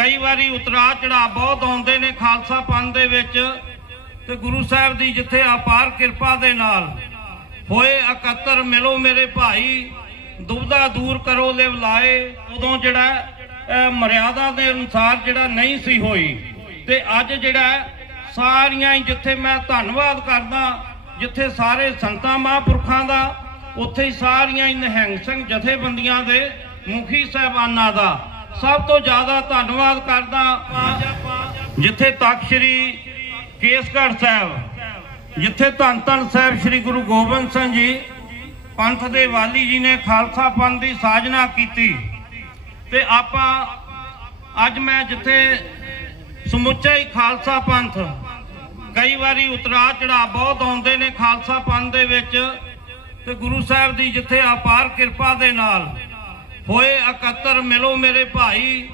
ਕਈ ਵਾਰੀ ਉਤਰਾ ਚੜਾ ਬਹੁਤ ਆਉਂਦੇ ਨੇ ਖਾਲਸਾ ਪੰਥ ਦੇ ਵਿੱਚ ਤੇ ਗੁਰੂ ਸਾਹਿਬ ਦੀ ਜਿੱਥੇ ਆਪਾਰ ਕਿਰਪਾ ਦੇ ਨਾਲ ਹੋਏ 71 ਮਿਲੋ ਮੇਰੇ ਭਾਈ ਦੁਬਦਾ ਦੂਰ ਕਰੋ ਲੈ ਬੁਲਾਏ ਉਦੋਂ ਜਿਹੜਾ ਮਰਿਆਦਾ ਦੇ ਅਨੁਸਾਰ ਜਿਹੜਾ ਨਹੀਂ ਸੀ ਹੋਈ ਤੇ ਅੱਜ ਜਿਹੜਾ ਸਾਰੀਆਂ ਹੀ ਜਿੱਥੇ ਮੈਂ ਧੰਨਵਾਦ ਕਰਦਾ ਜਿੱਥੇ ਸਾਰੇ ਸੰਤਾਂ ਮਹਾਂਪੁਰਖਾਂ ਦਾ ਉੱਥੇ ਹੀ ਸਾਰੀਆਂ ਹੀ ਨਿਹੰਗ ਸਿੰਘ ਜਥੇਬੰਦੀਆਂ ਦੇ ਮੁਖੀ ਸਹਿਬਾਨਾਂ ਦਾ ਸਭ ਤੋਂ ਜ਼ਿਆਦਾ ਧੰਨਵਾਦ ਕਰਦਾ ਜਿੱਥੇ ਤੱਕ ਸ੍ਰੀ ਕੇਸਗੜ੍ਹ ਸਾਹਿਬ ਜਿੱਥੇ ਧੰਨ ਧੰਨ ਸਾਹਿਬ ਸ੍ਰੀ ਗੁਰੂ ਗੋਬਿੰਦ ਸਿੰਘ ਜੀ ਪੰਥ ਦੇ ਵਾਲੀ ਜੀ ਨੇ ਖਾਲਸਾ ਪੰਥ ਦੀ ਸਾਜਨਾ ਕੀਤੀ ਤੇ ਆਪਾਂ ਅੱਜ ਮੈਂ ਜਿੱਥੇ ਸਮੁੱਚਾ ਹੀ ਖਾਲਸਾ ਪੰਥ ਕਈ ਵਾਰੀ ਉਤਰਾ ਚੜਾ ਬਹੁਤ ਆਉਂਦੇ ਨੇ ਖਾਲਸਾ ਪੰਥ ਦੇ ਵਿੱਚ ਤੇ ਗੁਰੂ ਸਾਹਿਬ ਦੀ ਜਿੱਥੇ ਆਪਾਰ ਕਿਰਪਾ ਦੇ ਨਾਲ ਹੋਏ 71 ਮਿਲੋ ਮੇਰੇ ਭਾਈ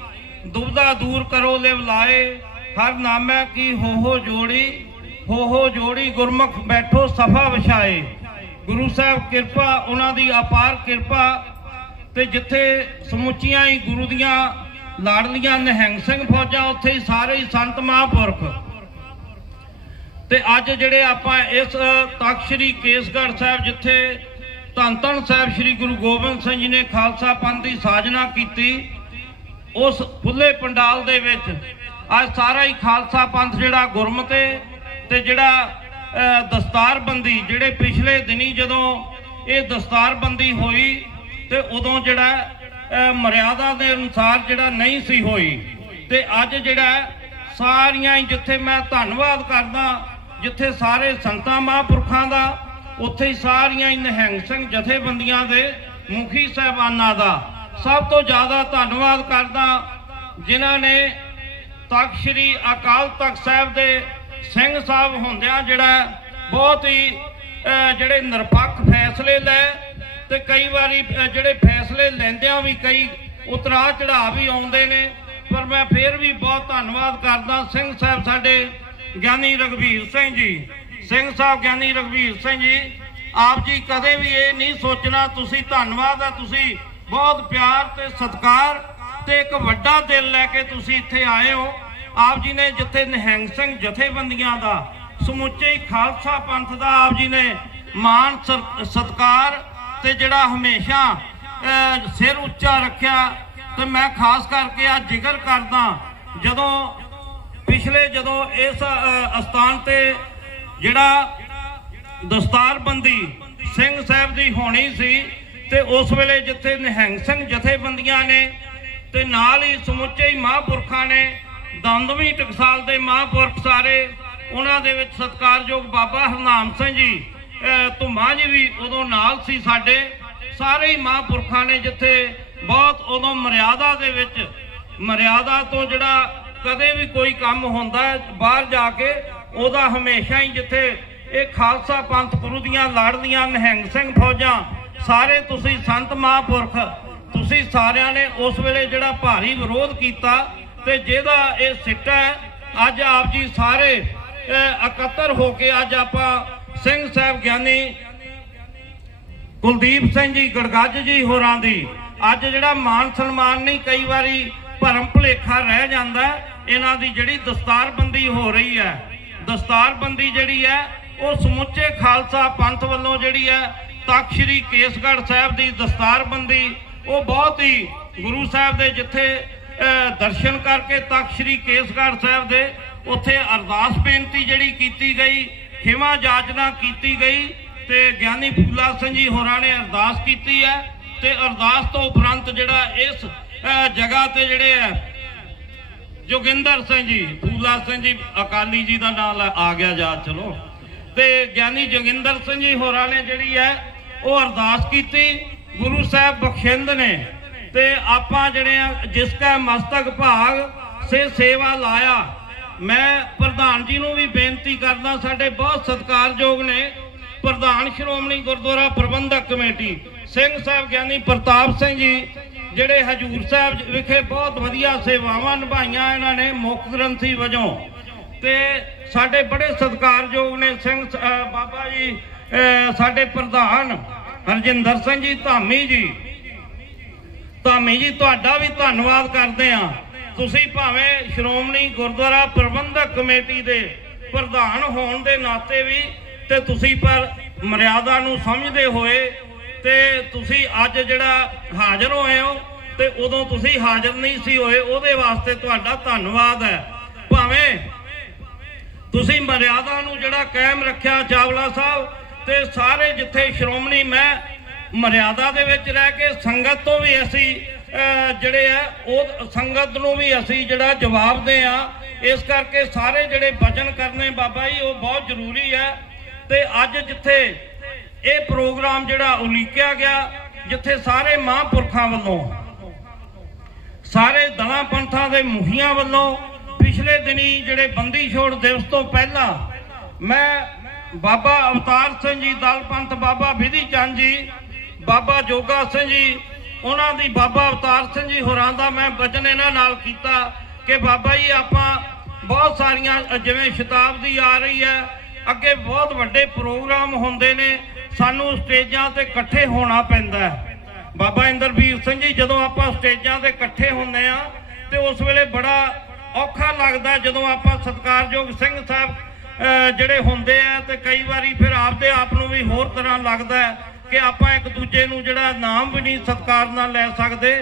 ਦੁਬਦਾ ਦੂਰ ਕਰੋ ਲਾਏ ਹਰ ਨਾਮੈ ਕੀ ਹੋ ਹੋ ਜੋੜੀ ਹੋ ਹੋ ਜੋੜੀ ਗੁਰਮਖ ਬੈਠੋ ਸਫਾ ਵਿਛਾਏ ਗੁਰੂ ਸਾਹਿਬ ਕਿਰਪਾ ਉਹਨਾਂ ਦੀ ਅਪਾਰ ਕਿਰਪਾ ਤੇ ਜਿੱਥੇ ਸਮੁੱਚੀਆਂ ਹੀ ਗੁਰੂ ਦੀਆਂ ਲਾੜਲੀਆਂ ਨਿਹੰਗ ਸਿੰਘ ਫੌਜਾਂ ਉੱਥੇ ਹੀ ਸਾਰੇ ਹੀ ਸੰਤ ਮਹਾਂਪੁਰਖ ਤੇ ਅੱਜ ਜਿਹੜੇ ਆਪਾਂ ਇਸ ਤਖਤ ਸ੍ਰੀ ਕੇਸਗੜ੍ਹ ਸਾਹਿਬ ਜਿੱਥੇ ਧੰਨ ਧੰਨ ਸਾਹਿਬ ਸ੍ਰੀ ਗੁਰੂ ਗੋਬਿੰਦ ਸਿੰਘ ਜੀ ਨੇ ਖਾਲਸਾ ਪੰਥ ਦੀ ਸਾਜਨਾ ਕੀਤੀ ਉਸ ਫੁੱਲੇ ਪੰਡਾਲ ਦੇ ਵਿੱਚ ਅੱਜ ਸਾਰਾ ਹੀ ਖਾਲਸਾ ਪੰਥ ਜਿਹੜਾ ਗੁਰਮਤੇ ਤੇ ਜਿਹੜਾ ਦਸਤਾਰਬੰਦੀ ਜਿਹੜੇ ਪਿਛਲੇ ਦਿਨੀ ਜਦੋਂ ਇਹ ਦਸਤਾਰਬੰਦੀ ਹੋਈ ਤੇ ਉਦੋਂ ਜਿਹੜਾ ਮਰਿਆਦਾ ਦੇ ਅਨੁਸਾਰ ਜਿਹੜਾ ਨਹੀਂ ਸੀ ਹੋਈ ਤੇ ਅੱਜ ਜਿਹੜਾ ਸਾਰੀਆਂ ਜਿੱਥੇ ਮੈਂ ਧੰਨਵਾਦ ਕਰਦਾ ਜਿੱਥੇ ਸਾਰੇ ਸੰਤਾਂ ਮਹਾਂਪੁਰਖਾਂ ਦਾ ਉੱਥੇ ਹੀ ਸਾਰੀਆਂ ਹੀ ਨਿਹੰਗ ਸਿੰਘ ਜਥੇਬੰਦੀਆਂ ਦੇ ਮੁਖੀ ਸਹਿਬਾਨਾਂ ਦਾ ਸਭ ਤੋਂ ਜ਼ਿਆਦਾ ਧੰਨਵਾਦ ਕਰਦਾ ਜਿਨ੍ਹਾਂ ਨੇ ਤਖ ਸ੍ਰੀ ਅਕਾਲ ਤਖ ਸਾਹਿਬ ਦੇ ਸਿੰਘ ਸਾਹਿਬ ਹੁੰਦਿਆਂ ਜਿਹੜਾ ਬਹੁਤ ਹੀ ਜਿਹੜੇ ਨਿਰਪੱਖ ਫੈਸਲੇ ਲੈ ਤੇ ਕਈ ਵਾਰੀ ਜਿਹੜੇ ਫੈਸਲੇ ਲੈਂਦਿਆਂ ਵੀ ਕਈ ਉਤਰਾ ਚੜਾ ਵੀ ਆਉਂਦੇ ਨੇ ਪਰ ਮੈਂ ਫੇਰ ਵੀ ਬਹੁਤ ਧੰਨਵਾਦ ਕਰਦਾ ਸਿੰਘ ਸਾਹਿਬ ਸਾਡੇ ਗਿਆਨੀ ਰਗਵੀਰ ਸਿੰਘ ਜੀ ਸਿੰਘ ਸਾਹਿਬ ਗਿਆਨੀ ਰਗਵੀਰ ਸਿੰਘ ਜੀ ਆਪ ਜੀ ਕਦੇ ਵੀ ਇਹ ਨਹੀਂ ਸੋਚਣਾ ਤੁਸੀਂ ਧੰਨਵਾਦ ਆ ਤੁਸੀਂ ਬਹੁਤ ਪਿਆਰ ਤੇ ਸਤਿਕਾਰ ਤੇ ਇੱਕ ਵੱਡਾ ਦਿਲ ਲੈ ਕੇ ਤੁਸੀਂ ਇੱਥੇ ਆਏ ਹੋ ਆਪ ਜੀ ਨੇ ਜਿੱਥੇ ਨਿਹੰਗ ਸਿੰਘ ਜਥੇਬੰਦੀਆਂ ਦਾ ਸਮੁੱਚੇ ਖਾਲਸਾ ਪੰਥ ਦਾ ਆਪ ਜੀ ਨੇ ਮਾਨ ਸਤਕਾਰ ਤੇ ਜਿਹੜਾ ਹਮੇਸ਼ਾ ਸਿਰ ਉੱਚਾ ਰੱਖਿਆ ਤੇ ਮੈਂ ਖਾਸ ਕਰਕੇ ਆ ਜ਼ਿਕਰ ਕਰਦਾ ਜਦੋਂ ਪਿਛਲੇ ਜਦੋਂ ਇਸ ਅਸਥਾਨ ਤੇ ਜਿਹੜਾ ਦਸਤਾਰਬੰਦੀ ਸਿੰਘ ਸਾਹਿਬ ਦੀ ਹੋਣੀ ਸੀ ਤੇ ਉਸ ਵੇਲੇ ਜਿੱਥੇ ਨਿਹੰਗ ਸਿੰਘ ਜਥੇਬੰਦੀਆਂ ਨੇ ਤੇ ਨਾਲ ਹੀ ਸਮੁੱਚੇ ਹੀ ਮਹਾਂਪੁਰਖਾਂ ਨੇ ਦੰਦਵੀ ਟਕਸਾਲ ਦੇ ਮਹਾਪੁਰਖ ਸਾਰੇ ਉਹਨਾਂ ਦੇ ਵਿੱਚ ਸਤਕਾਰਯੋਗ ਬਾਬਾ ਹਰਨਾਮ ਸਿੰਘ ਜੀ ਧੁਮਾ ਜੀ ਵੀ ਉਦੋਂ ਨਾਲ ਸੀ ਸਾਡੇ ਸਾਰੇ ਹੀ ਮਹਾਪੁਰਖਾਂ ਨੇ ਜਿੱਥੇ ਬਹੁਤ ਉਦੋਂ ਮਰਿਆਦਾ ਦੇ ਵਿੱਚ ਮਰਿਆਦਾ ਤੋਂ ਜਿਹੜਾ ਕਦੇ ਵੀ ਕੋਈ ਕੰਮ ਹੁੰਦਾ ਬਾਹਰ ਜਾ ਕੇ ਉਹਦਾ ਹਮੇਸ਼ਾ ਹੀ ਜਿੱਥੇ ਇਹ ਖਾਲਸਾ ਪੰਥ ਗੁਰੂ ਦੀਆਂ ਲਾੜਲੀਆਂ ਨਿਹੰਗ ਸਿੰਘ ਫੌਜਾਂ ਸਾਰੇ ਤੁਸੀਂ ਸੰਤ ਮਹਾਂਪੁਰਖ ਤੁਸੀਂ ਸਾਰਿਆਂ ਨੇ ਉਸ ਵੇਲੇ ਜਿਹੜਾ ਭਾਰੀ ਵਿਰੋਧ ਕੀਤਾ ਤੇ ਜਿਹਦਾ ਇਹ ਸਿੱਟਾ ਅੱਜ ਆਪ ਜੀ ਸਾਰੇ ਇਕੱਤਰ ਹੋ ਕੇ ਅੱਜ ਆਪਾਂ ਸਿੰਘ ਸਾਹਿਬ ਗਿਆਨੀ ਕੁਲਦੀਪ ਸਿੰਘ ਜੀ ਗੜਗੱਜ ਜੀ ਹੋਰਾਂ ਦੀ ਅੱਜ ਜਿਹੜਾ ਮਾਨ ਸਨਮਾਨ ਨਹੀਂ ਕਈ ਵਾਰੀ ਭਰਮ ਭੁਲੇਖਾ ਰਹਿ ਜਾਂਦਾ ਇਹਨਾਂ ਦੀ ਜਿਹੜੀ ਦਸਤਾਰਬੰਦੀ ਹੋ ਰਹੀ ਹੈ ਦਸਤਾਰਬੰਦੀ ਜਿਹੜੀ ਹੈ ਉਹ ਸਮੁੱਚੇ ਖਾਲਸਾ ਪੰਥ ਵੱਲੋਂ ਜਿਹੜੀ ਹੈ ਤਖਤ ਸ੍ਰੀ ਕੇਸਗੜ੍ਹ ਸਾਹਿਬ ਦੀ ਦਸਤਾਰਬੰਦੀ ਉਹ ਬਹੁਤ ਹੀ ਗੁਰੂ ਸਾਹਿਬ ਦੇ ਜਿੱਥੇ ਦਰਸ਼ਨ ਕਰਕੇ ਤਖਤ ਸ੍ਰੀ ਕੇਸਗੜ੍ਹ ਸਾਹਿਬ ਦੇ ਉੱਥੇ ਅਰਦਾਸ ਬੇਨਤੀ ਜਿਹੜੀ ਕੀਤੀ ਗਈ ਖਿਮਾ ਜਾਚਨਾ ਕੀਤੀ ਗਈ ਤੇ ਗਿਆਨੀ ਫੂਲਾ ਸਿੰਘ ਜੀ ਹੋਰਾਂ ਨੇ ਅਰਦਾਸ ਕੀਤੀ ਹੈ ਤੇ ਅਰਦਾਸ ਤੋਂ ਉਪਰੰਤ ਜਿਹੜਾ ਇਸ ਜਗ੍ਹਾ ਤੇ ਜਿਹੜੇ ਹੈ ਜੋਗਿੰਦਰ ਸਿੰਘ ਜੀ ਫੂਲਾ ਸਿੰਘ ਜੀ ਅਕਾਲੀ ਜੀ ਦਾ ਨਾਮ ਆ ਗਿਆ ਜਾ ਚਲੋ ਤੇ ਗਿਆਨੀ ਜੋਗਿੰਦਰ ਸਿੰਘ ਜੀ ਹੋਰਾਂ ਨੇ ਜਿਹੜੀ ਹੈ ਉਹ ਅਰਦਾਸ ਕੀਤੀ ਗੁਰੂ ਸਾਹਿਬ ਬਖਸ਼ਿੰਦ ਨੇ ਤੇ ਆਪਾਂ ਜਿਹੜੇ ਆ ਜਿਸ ਕਾ ਮਸਤਕ ਭਾਗ ਸੇ ਸੇਵਾ ਲਾਇਆ ਮੈਂ ਪ੍ਰਧਾਨ ਜੀ ਨੂੰ ਵੀ ਬੇਨਤੀ ਕਰਦਾ ਸਾਡੇ ਬਹੁਤ ਸਤਿਕਾਰਯੋਗ ਨੇ ਪ੍ਰਧਾਨ ਸ਼੍ਰੋਮਣੀ ਗੁਰਦੁਆਰਾ ਪ੍ਰਬੰਧਕ ਕਮੇਟੀ ਸਿੰਘ ਸਾਹਿਬ ਗਿਆਨੀ ਪ੍ਰਤਾਪ ਸਿੰਘ ਜੀ ਜਿਹੜੇ ਹਜੂਰ ਸਾਹਿਬ ਵਿਖੇ ਬਹੁਤ ਵਧੀਆ ਸੇਵਾਵਾਂ ਨਿਭਾਈਆਂ ਇਹਨਾਂ ਨੇ ਮੁੱਖ ਗ੍ਰੰਥੀ ਵਜੋਂ ਤੇ ਸਾਡੇ ਬੜੇ ਸਤਿਕਾਰਯੋਗ ਨੇ ਸਿੰਘ ਬਾਬਾ ਜੀ ਸਾਡੇ ਪ੍ਰਧਾਨ ਹਰਜਿੰਦਰ ਸਿੰਘ ਜੀ ਧਾਮੀ ਜੀ ਧਾਮੀ ਜੀ ਤੁਹਾਡਾ ਵੀ ਧੰਨਵਾਦ ਕਰਦੇ ਆ ਤੁਸੀਂ ਭਾਵੇਂ ਸ਼੍ਰੋਮਣੀ ਗੁਰਦੁਆਰਾ ਪ੍ਰਬੰਧਕ ਕਮੇਟੀ ਦੇ ਪ੍ਰਧਾਨ ਹੋਣ ਦੇ ਨਾਤੇ ਵੀ ਤੇ ਤੁਸੀਂ ਪਰ ਮਰਿਆਦਾ ਨੂੰ ਸਮਝਦੇ ਹੋਏ ਤੇ ਤੁਸੀਂ ਅੱਜ ਜਿਹੜਾ ਹਾਜ਼ਰ ਹੋਏ ਹੋ ਤੇ ਉਦੋਂ ਤੁਸੀਂ ਹਾਜ਼ਰ ਨਹੀਂ ਸੀ ਹੋਏ ਉਹਦੇ ਵਾਸਤੇ ਤੁਹਾਡਾ ਧੰਨਵਾਦ ਹੈ ਭਾਵੇਂ ਤੁਸੀਂ ਮਰਿਆਦਾ ਨੂੰ ਜਿਹੜਾ ਕਾਇਮ ਰੱਖਿਆ ਚਾਵਲਾ ਸਾਹਿਬ ਤੇ ਸਾਰੇ ਜਿੱਥੇ ਸ਼੍ਰੋਮਣੀ ਮੈਂ ਮਰਿਆਦਾ ਦੇ ਵਿੱਚ ਰਹਿ ਕੇ ਸੰਗਤ ਤੋਂ ਵੀ ਅਸੀਂ ਜਿਹੜੇ ਆ ਉਹ ਸੰਗਤ ਨੂੰ ਵੀ ਅਸੀਂ ਜਿਹੜਾ ਜਵਾਬ ਦੇ ਆ ਇਸ ਕਰਕੇ ਸਾਰੇ ਜਿਹੜੇ ਵਚਨ ਕਰਨੇ ਬਾਬਾ ਜੀ ਉਹ ਬਹੁਤ ਜ਼ਰੂਰੀ ਹੈ ਤੇ ਅੱਜ ਜਿੱਥੇ ਇਹ ਪ੍ਰੋਗਰਾਮ ਜਿਹੜਾ ਉਲੀਕਿਆ ਗਿਆ ਜਿੱਥੇ ਸਾਰੇ ਮਹਾਂਪੁਰਖਾਂ ਵੱਲੋਂ ਸਾਰੇ ਦਲਾਂ ਪੰਥਾਂ ਦੇ ਮੁਖੀਆਂ ਵੱਲੋਂ ਪਿਛਲੇ ਦਿਨੀ ਜਿਹੜੇ ਬੰਦੀ ਛੋੜ ਦਿਵਸ ਤੋਂ ਪਹਿਲਾਂ ਮੈਂ ਬਾਬਾ ਅਵਤਾਰ ਸਿੰਘ ਜੀ ਦਲ ਪੰਥ ਬਾਬਾ ਵਿਧੀ ਚੰਦ ਜੀ ਬਾਬਾ ਜੋਗਾ ਸਿੰਘ ਜੀ ਉਹਨਾਂ ਦੀ ਬਾਬਾ ਅਵਤਾਰ ਸਿੰਘ ਜੀ ਹੋਰਾਂ ਦਾ ਮੈਂ ਬਚਨ ਇਹਨਾਂ ਨਾਲ ਕੀਤਾ ਕਿ ਬਾਬਾ ਜੀ ਆਪਾਂ ਬਹੁਤ ਸਾਰੀਆਂ ਜਿਵੇਂ ਸ਼ਤਾਬਦੀ ਆ ਰਹੀ ਹੈ ਅੱਗੇ ਬਹੁਤ ਵੱਡੇ ਪ੍ਰੋਗਰਾਮ ਹੁੰਦੇ ਨੇ ਸਾਨੂੰ ਸਟੇਜਾਂ ਤੇ ਇਕੱਠੇ ਹੋਣਾ ਪੈਂਦਾ ਹੈ ਬਾਬਾ ਇੰਦਰਵੀਰ ਸਿੰਘ ਜੀ ਜਦੋਂ ਆਪਾਂ ਸਟੇਜਾਂ ਤੇ ਇਕੱਠੇ ਹੁੰਦੇ ਆ ਤੇ ਉਸ ਵੇਲੇ ਬੜਾ ਔਖਾ ਲੱਗਦਾ ਜਦੋਂ ਆਪਾਂ ਸਤਕਾਰਯੋਗ ਸਿੰਘ ਸਾਹਿਬ ਜਿਹੜੇ ਹੁੰਦੇ ਆ ਤੇ ਕਈ ਵਾਰੀ ਫਿਰ ਆਪਦੇ ਆਪ ਨੂੰ ਵੀ ਹੋਰ ਤਰ੍ਹਾਂ ਲੱਗਦਾ ਕਿ ਆਪਾਂ ਇੱਕ ਦੂਜੇ ਨੂੰ ਜਿਹੜਾ ਨਾਮ ਵੀ ਨਹੀਂ ਸਤਕਾਰ ਨਾਲ ਲੈ ਸਕਦੇ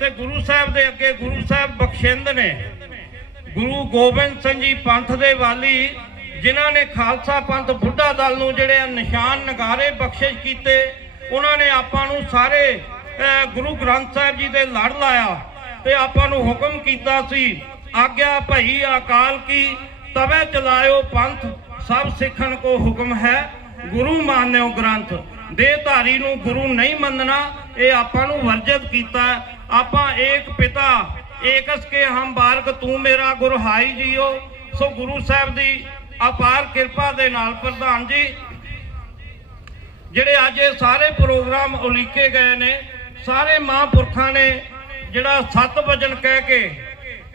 ਤੇ ਗੁਰੂ ਸਾਹਿਬ ਦੇ ਅੱਗੇ ਗੁਰੂ ਸਾਹਿਬ ਬਖਸ਼ਿੰਦ ਨੇ ਗੁਰੂ ਗੋਬਿੰਦ ਸਿੰਘ ਜੀ ਪੰਥ ਦੇ ਵਾਲੀ ਜਿਨ੍ਹਾਂ ਨੇ ਖਾਲਸਾ ਪੰਥ ਬੁੱਢਾ ਦਲ ਨੂੰ ਜਿਹੜੇ ਨਿਸ਼ਾਨ ਨਗਾਰੇ ਬਖਸ਼ਿਸ਼ ਕੀਤੇ ਉਹਨਾਂ ਨੇ ਆਪਾਂ ਨੂੰ ਸਾਰੇ ਗੁਰੂ ਗ੍ਰੰਥ ਸਾਹਿਬ ਜੀ ਦੇ ਲੜ ਲਾਇਆ ਤੇ ਆਪਾਂ ਨੂੰ ਹੁਕਮ ਕੀਤਾ ਸੀ ਆਗਿਆ ਭਈ ਅਕਾਲ ਕੀ ਤਵੇ ਚਲਾਇਓ ਪੰਥ ਸਭ ਸਿੱਖਣ ਕੋ ਹੁਕਮ ਹੈ ਗੁਰੂ ਮਾਨਿਓ ਗ੍ਰੰਥ ਦੇ ਧਾਰੀ ਨੂੰ ਗੁਰੂ ਨਹੀਂ ਮੰਨਣਾ ਇਹ ਆਪਾਂ ਨੂੰ ਵਰਜਿਤ ਕੀਤਾ ਆਪਾਂ ਏਕ ਪਿਤਾ ਏਕਸ ਕੇ ਹਮ ਬਾਰਕ ਤੂੰ ਮੇਰਾ ਗੁਰ ਹਾਈ ਜੀਓ ਸੋ ਗੁਰੂ ਸਾਹਿਬ ਦੀ ਅਪਾਰ ਕਿਰਪਾ ਦੇ ਨਾਲ ਪ੍ਰਧਾਨ ਜੀ ਜਿਹੜੇ ਅੱਜ ਇਹ ਸਾਰੇ ਪ੍ਰੋਗਰਾਮ ਉਲੀਕੇ ਗਏ ਨੇ ਸਾਰੇ ਮਹਾਂਪੁਰਖਾਂ ਨੇ ਜਿਹੜਾ ਸਤ ਵਜਨ ਕਹਿ ਕੇ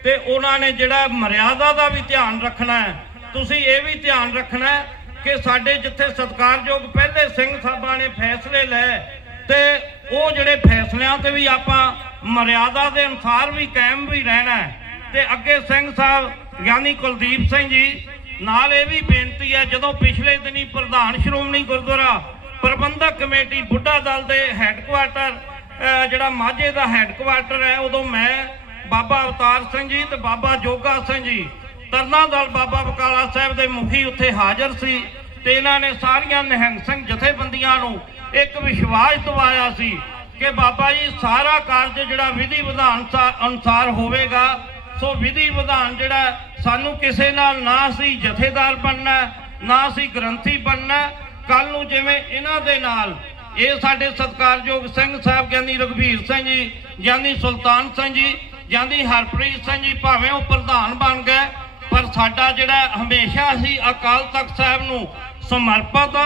ਤੇ ਉਹਨਾਂ ਨੇ ਜਿਹੜਾ ਮਰਿਆਦਾ ਦਾ ਵੀ ਧਿਆਨ ਰੱਖਣਾ ਹੈ ਤੁਸੀਂ ਇਹ ਵੀ ਧਿਆਨ ਰੱਖਣਾ ਕਿ ਸਾਡੇ ਜਿੱਥੇ ਸਤਕਾਰਯੋਗ ਪਹਿਲੇ ਸਿੰਘ ਸਾਹਿਬਾਂ ਨੇ ਫੈਸਲੇ ਲਏ ਤੇ ਉਹ ਜਿਹੜੇ ਫੈਸਲਿਆਂ ਤੇ ਵੀ ਆਪਾਂ ਮਰਿਆਦਾ ਦੇ ਅਨੁਸਾਰ ਵੀ ਕਾਇਮ ਵੀ ਰਹਿਣਾ ਤੇ ਅੱਗੇ ਸਿੰਘ ਸਾਹਿਬ ਗਿਆਨੀ ਕੁਲਦੀਪ ਸਿੰਘ ਜੀ ਨਾਲ ਇਹ ਵੀ ਬੇਨਤੀ ਹੈ ਜਦੋਂ ਪਿਛਲੇ ਦਿਨੀ ਪ੍ਰਧਾਨ ਸ਼੍ਰੋਮਣੀ ਗੁਰਦੁਆਰਾ ਪ੍ਰਬੰਧਕ ਕਮੇਟੀ ਬੁੱਢਾ ਦਲ ਦੇ ਹੈੱਡਕੁਆਰਟਰ ਜਿਹੜਾ ਮਾਝੇ ਦਾ ਹੈੱਡਕੁਆਰਟਰ ਹੈ ਉਦੋਂ ਮੈਂ ਬਾਬਾ ਅਵਤਾਰ ਸਿੰਘ ਜੀ ਤੇ ਬਾਬਾ ਜੋਗਾ ਸਿੰਘ ਜੀ ਤਰਨਾ ਦਲ ਬਾਬਾ ਬਕਾਲਾ ਸਾਹਿਬ ਦੇ ਮੁਖੀ ਉੱਥੇ ਹਾਜ਼ਰ ਸੀ ਤੇ ਇਹਨਾਂ ਨੇ ਸਾਰੀਆਂ ਨਿਹੰਗ ਸਿੰਘ ਜਥੇਬੰਦੀਆਂ ਨੂੰ ਇੱਕ ਵਿਸ਼ਵਾਸ ਦਿਵਾਇਆ ਸੀ ਕਿ ਬਾਬਾ ਜੀ ਸਾਰਾ ਕਾਰਜ ਜਿਹੜਾ ਵਿਧੀ ਵਿਧਾਨ ਅਨੁਸਾਰ ਹੋਵੇਗਾ ਸੋ ਵਿਧੀ ਵਿਧਾਨ ਜਿਹੜਾ ਸਾਨੂੰ ਕਿਸੇ ਨਾਲ ਨਾ ਸੀ ਜਥੇਦਾਰ ਬਣਨਾ ਨਾ ਸੀ ਗ੍ਰੰਥੀ ਬਣਨਾ ਕੱਲ ਨੂੰ ਜਿਵੇਂ ਇਹਨਾਂ ਦੇ ਨਾਲ ਇਹ ਸਾਡੇ ਸਤਕਾਰਯੋਗ ਸਿੰਘ ਸਾਹਿਬ ਗਿਆਨੀ ਰਗਵੀਰ ਸਿੰਘ ਜੀ ਗਿਆਨੀ ਸੁਲਤਾਨ ਸਿੰਘ ਜੀ ਗਿਆਨੀ ਹਰਪ੍ਰੀਤ ਸਿੰਘ ਜੀ ਭਾਵੇਂ ਉਹ ਪ੍ਰਧਾਨ ਬਣ ਗਏ ਪਰ ਸਾਡਾ ਜਿਹੜਾ ਹਮੇਸ਼ਾ ਹੀ ਅਕਾਲ ਤਖਤ ਸਾਹਿਬ ਨੂੰ ਸਮਰਪਿਤ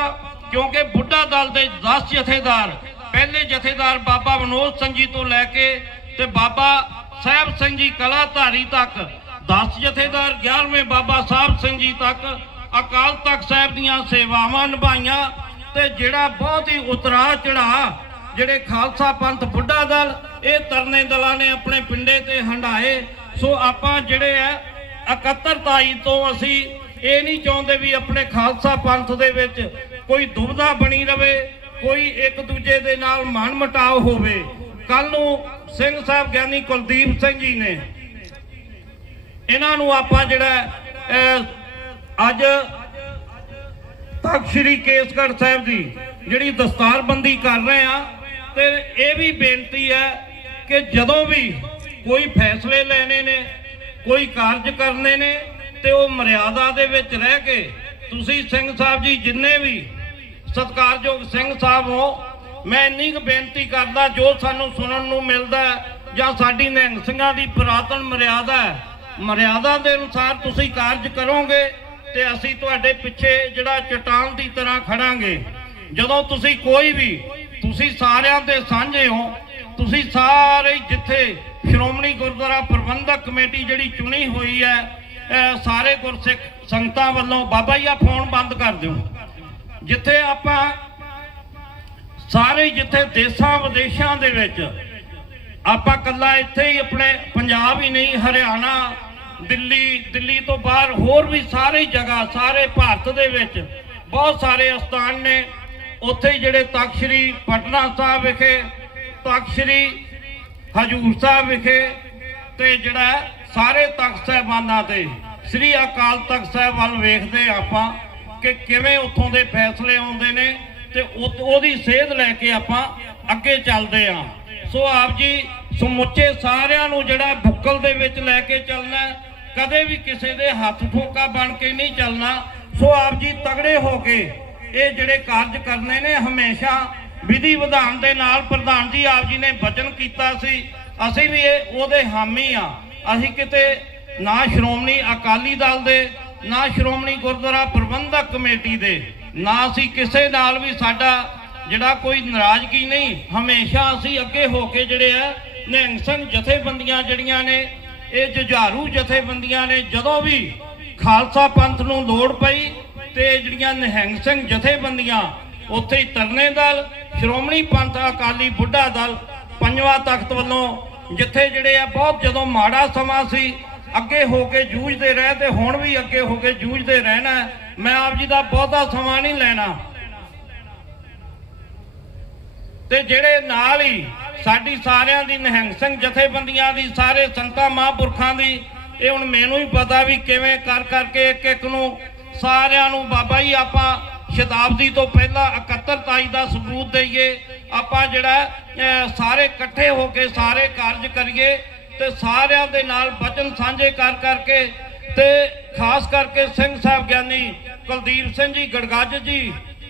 ਕਿਉਂਕਿ ਬੁੱਢਾ ਦਲ ਦੇ 10 ਜਥੇਦਾਰ ਪਹਿਲੇ ਜਥੇਦਾਰ ਬਾਬਾ ਵਿਨੋਦ ਸਿੰਘ ਜੀ ਤੋਂ ਲੈ ਕੇ ਤੇ ਬਾਬਾ ਸਾਹਿਬ ਸਿੰਘ ਜੀ ਕਲਾ ਧਾਰੀ ਤੱਕ 10 ਜਥੇਦਾਰ 11ਵੇਂ ਬਾਬਾ ਸਾਹਿਬ ਸਿੰਘ ਜੀ ਤੱਕ ਅਕਾਲ ਤਖਤ ਸਾਹਿਬ ਦੀਆਂ ਸੇਵਾਵਾਂ ਨਿਭਾਈਆਂ ਤੇ ਜਿਹੜਾ ਬਹੁਤ ਹੀ ਉਤਰਾ ਚੜਾ ਜਿਹੜੇ ਖਾਲਸਾ ਪੰਥ ਬੁੱਢਾ ਦਲ ਇਹ ਤਰਨੇ ਦਲਾਂ ਨੇ ਆਪਣੇ ਪਿੰਡੇ ਤੇ ਹੰਡਾਏ ਸੋ ਆਪਾਂ ਜਿਹੜੇ ਆ 71 ਤੋਂ ਅਸੀਂ ਇਹ ਨਹੀਂ ਚਾਹੁੰਦੇ ਵੀ ਆਪਣੇ ਖਾਲਸਾ ਪੰਥ ਦੇ ਵਿੱਚ ਕੋਈ ਦੁਬਦਾ ਬਣੀ ਰਵੇ ਕੋਈ ਇੱਕ ਦੂਜੇ ਦੇ ਨਾਲ ਮਨ ਮਟਾਓ ਹੋਵੇ ਕੱਲ ਨੂੰ ਸਿੰਘ ਸਾਹਿਬ ਗਿਆਨੀ ਕੁਲਦੀਪ ਸਿੰਘ ਜੀ ਨੇ ਇਹਨਾਂ ਨੂੰ ਆਪਾਂ ਜਿਹੜਾ ਅੱਜ ਤਖਤ ਸ੍ਰੀ ਕੇਸਗੜ੍ਹ ਸਾਹਿਬ ਦੀ ਜਿਹੜੀ ਦਸਤਾਰਬੰਦੀ ਕਰ ਰਹੇ ਆ ਤੇ ਇਹ ਵੀ ਬੇਨਤੀ ਹੈ ਕਿ ਜਦੋਂ ਵੀ ਕੋਈ ਫੈਸਲੇ ਲੈਣੇ ਨੇ ਕੋਈ ਕਾਰਜ ਕਰਨੇ ਨੇ ਤੇ ਉਹ ਮਰਿਆਦਾ ਦੇ ਵਿੱਚ ਰਹਿ ਕੇ ਤੁਸੀਂ ਸਿੰਘ ਸਾਹਿਬ ਜੀ ਜਿੰਨੇ ਵੀ ਸਤਕਾਰਯੋਗ ਸਿੰਘ ਸਾਹਿਬ ਹੋ ਮੈਂ ਇੰਨੀ ਕੁ ਬੇਨਤੀ ਕਰਦਾ ਜੋ ਸਾਨੂੰ ਸੁਣਨ ਨੂੰ ਮਿਲਦਾ ਜਾਂ ਸਾਡੀ ਨਿਹੰਗ ਸਿੰਘਾਂ ਦੀ ਪ੍ਰਾਤਨ ਮਰਿਆਦਾ ਹੈ ਮਰਿਆਦਾ ਦੇ ਅਨੁਸਾਰ ਤੁਸੀਂ ਕਾਰਜ ਕਰੋਗੇ ਤੇ ਅਸੀਂ ਤੁਹਾਡੇ ਪਿੱਛੇ ਜਿਹੜਾ ਚਟਾਨ ਦੀ ਤਰ੍ਹਾਂ ਖੜਾਂਗੇ ਜਦੋਂ ਤੁਸੀਂ ਕੋਈ ਵੀ ਤੁਸੀਂ ਸਾਰਿਆਂ ਦੇ ਸਾਂਝੇ ਹੋ ਤੁਸੀਂ ਸਾਰੇ ਜਿੱਥੇ ਸ਼੍ਰੋਮਣੀ ਗੁਰਦੁਆਰਾ ਪ੍ਰਬੰਧਕ ਕਮੇਟੀ ਜਿਹੜੀ ਚੁਣੀ ਹੋਈ ਹੈ ਸਾਰੇ ਗੁਰਸਿੱਖ ਸੰਗਤਾਂ ਵੱਲੋਂ ਬਾਬਾ ਜੀ ਆ ਫੋਨ ਬੰਦ ਕਰ ਦਿਓ ਜਿੱਥੇ ਆਪਾਂ ਸਾਰੇ ਜਿੱਥੇ ਦੇਸ਼ਾਂ ਵਿਦੇਸ਼ਾਂ ਦੇ ਵਿੱਚ ਆਪਾਂ ਕੱਲਾ ਇੱਥੇ ਹੀ ਆਪਣੇ ਪੰਜਾਬ ਹੀ ਨਹੀਂ ਹਰਿਆਣਾ ਦਿੱਲੀ ਦਿੱਲੀ ਤੋਂ ਬਾਹਰ ਹੋਰ ਵੀ ਸਾਰੇ ਜਗ੍ਹਾ ਸਾਰੇ ਭਾਰਤ ਦੇ ਵਿੱਚ ਬਹੁਤ ਸਾਰੇ ਅਸਥਾਨ ਨੇ ਉੱਥੇ ਜਿਹੜੇ ਤਖਤ ਸ੍ਰੀ ਪਟਨਾ ਸਾਹਿਬ ਵਿਖੇ ਤਖਤ ਸ੍ਰੀ ਹਜੂਰ ਸਾਹਿਬ ਵਿਖੇ ਤੇ ਜਿਹੜਾ ਸਾਰੇ ਤਖਤ ਸਹਿਬਾਨਾਂ ਤੇ ਸ੍ਰੀ ਅਕਾਲ ਤਖਤ ਸਾਹਿਬ ਵੱਲ ਵੇਖਦੇ ਆਪਾਂ ਕਿ ਕਿਵੇਂ ਉੱਥੋਂ ਦੇ ਫੈਸਲੇ ਆਉਂਦੇ ਨੇ ਤੇ ਉਹਦੀ ਸੇਧ ਲੈ ਕੇ ਆਪਾਂ ਅੱਗੇ ਚੱਲਦੇ ਆਂ ਸੋ ਆਪ ਜੀ ਸਮੁੱਚੇ ਸਾਰਿਆਂ ਨੂੰ ਜਿਹੜਾ ਬੁੱਕਲ ਦੇ ਵਿੱਚ ਲੈ ਕੇ ਚੱਲਣਾ ਕਦੇ ਵੀ ਕਿਸੇ ਦੇ ਹੱਥ ਠੋਕਾ ਬਣ ਕੇ ਨਹੀਂ ਚੱਲਣਾ ਸੋ ਆਪ ਜੀ ਤਗੜੇ ਹੋ ਕੇ ਇਹ ਜਿਹੜੇ ਕਾਰਜ ਕਰਨੇ ਨੇ ਹਮੇਸ਼ਾ ਵਿਧੀ ਵਿਧਾਨ ਦੇ ਨਾਲ ਪ੍ਰਧਾਨ ਜੀ ਆਪ ਜੀ ਨੇ ਵਚਨ ਕੀਤਾ ਸੀ ਅਸੀਂ ਵੀ ਇਹ ਉਹਦੇ ਹਾਮੀ ਆ ਅਸੀਂ ਕਿਤੇ ਨਾ ਸ਼੍ਰੋਮਣੀ ਅਕਾਲੀ ਦਲ ਦੇ ਨਾ ਸ਼੍ਰੋਮਣੀ ਗੁਰਦੁਆਰਾ ਪ੍ਰਬੰਧਕ ਕਮੇਟੀ ਦੇ ਨਾ ਅਸੀਂ ਕਿਸੇ ਨਾਲ ਵੀ ਸਾਡਾ ਜਿਹੜਾ ਕੋਈ ਨਾਰਾਜ਼ਗੀ ਨਹੀਂ ਹਮੇਸ਼ਾ ਅਸੀਂ ਅੱਗੇ ਹੋ ਕੇ ਜਿਹੜੇ ਆ ਨਿਹੰਗ ਸਿੰਘ ਜਥੇਬੰਦੀਆਂ ਜਿਹੜੀਆਂ ਨੇ ਇਹ ਜੁਝਾਰੂ ਜਥੇਬੰਦੀਆਂ ਨੇ ਜਦੋਂ ਵੀ ਖਾਲਸਾ ਪੰਥ ਨੂੰ ਲੋੜ ਪਈ ਤੇ ਜਿਹੜੀਆਂ ਨਿਹੰਗ ਸਿੰਘ ਜਥੇਬੰਦੀਆਂ ਉੱਥੇ ਤਰਨੇ ਦਲ ਸ਼੍ਰੋਮਣੀ ਪੰਥ ਅਕਾਲੀ ਬੁੱਢਾ ਦਲ ਪੰਜਵਾ ਤਖਤ ਵੱਲੋਂ ਜਿੱਥੇ ਜਿਹੜੇ ਆ ਬਹੁਤ ਜਦੋਂ ਮਾੜਾ ਸਮਾਂ ਸੀ ਅੱਗੇ ਹੋ ਕੇ ਜੂਝਦੇ ਰਹੇ ਤੇ ਹੁਣ ਵੀ ਅੱਗੇ ਹੋ ਕੇ ਜੂਝਦੇ ਰਹਿਣਾ ਮੈਂ ਆਪ ਜੀ ਦਾ ਬਹੁਤਾ ਸਮਾਂ ਨਹੀਂ ਲੈਣਾ ਤੇ ਜਿਹੜੇ ਨਾਲ ਹੀ ਸਾਡੀ ਸਾਰਿਆਂ ਦੀ ਨਿਹੰਗ ਸਿੰਘ ਜਥੇਬੰਦੀਆਂ ਦੀ ਸਾਰੇ ਸੰਤਾਂ ਮਹਾਂਪੁਰਖਾਂ ਦੀ ਇਹ ਹੁਣ ਮੈਨੂੰ ਹੀ ਪਤਾ ਵੀ ਕਿਵੇਂ ਕਰ ਕਰਕੇ ਇੱਕ ਇੱਕ ਨੂੰ ਸਾਰਿਆਂ ਨੂੰ ਬਾਬਾ ਜੀ ਆਪਾਂ ਸ਼ਤਾਬਦੀ ਤੋਂ ਪਹਿਲਾਂ 71 ਤਾਈ ਦਾ ਸਬੂਤ ਦਈਏ ਆਪਾਂ ਜਿਹੜਾ ਸਾਰੇ ਇਕੱਠੇ ਹੋ ਕੇ ਸਾਰੇ ਕਾਰਜ ਕਰੀਏ ਤੇ ਸਾਰਿਆਂ ਦੇ ਨਾਲ ਬਚਨ ਸਾਂਝੇ ਕਰ ਕਰਕੇ ਤੇ ਖਾਸ ਕਰਕੇ ਸਿੰਘ ਸਾਹਿਬ ਗਿਆਨੀ ਕੁਲਦੀਪ ਸਿੰਘ ਜੀ ਗੜਗੱਜ ਜੀ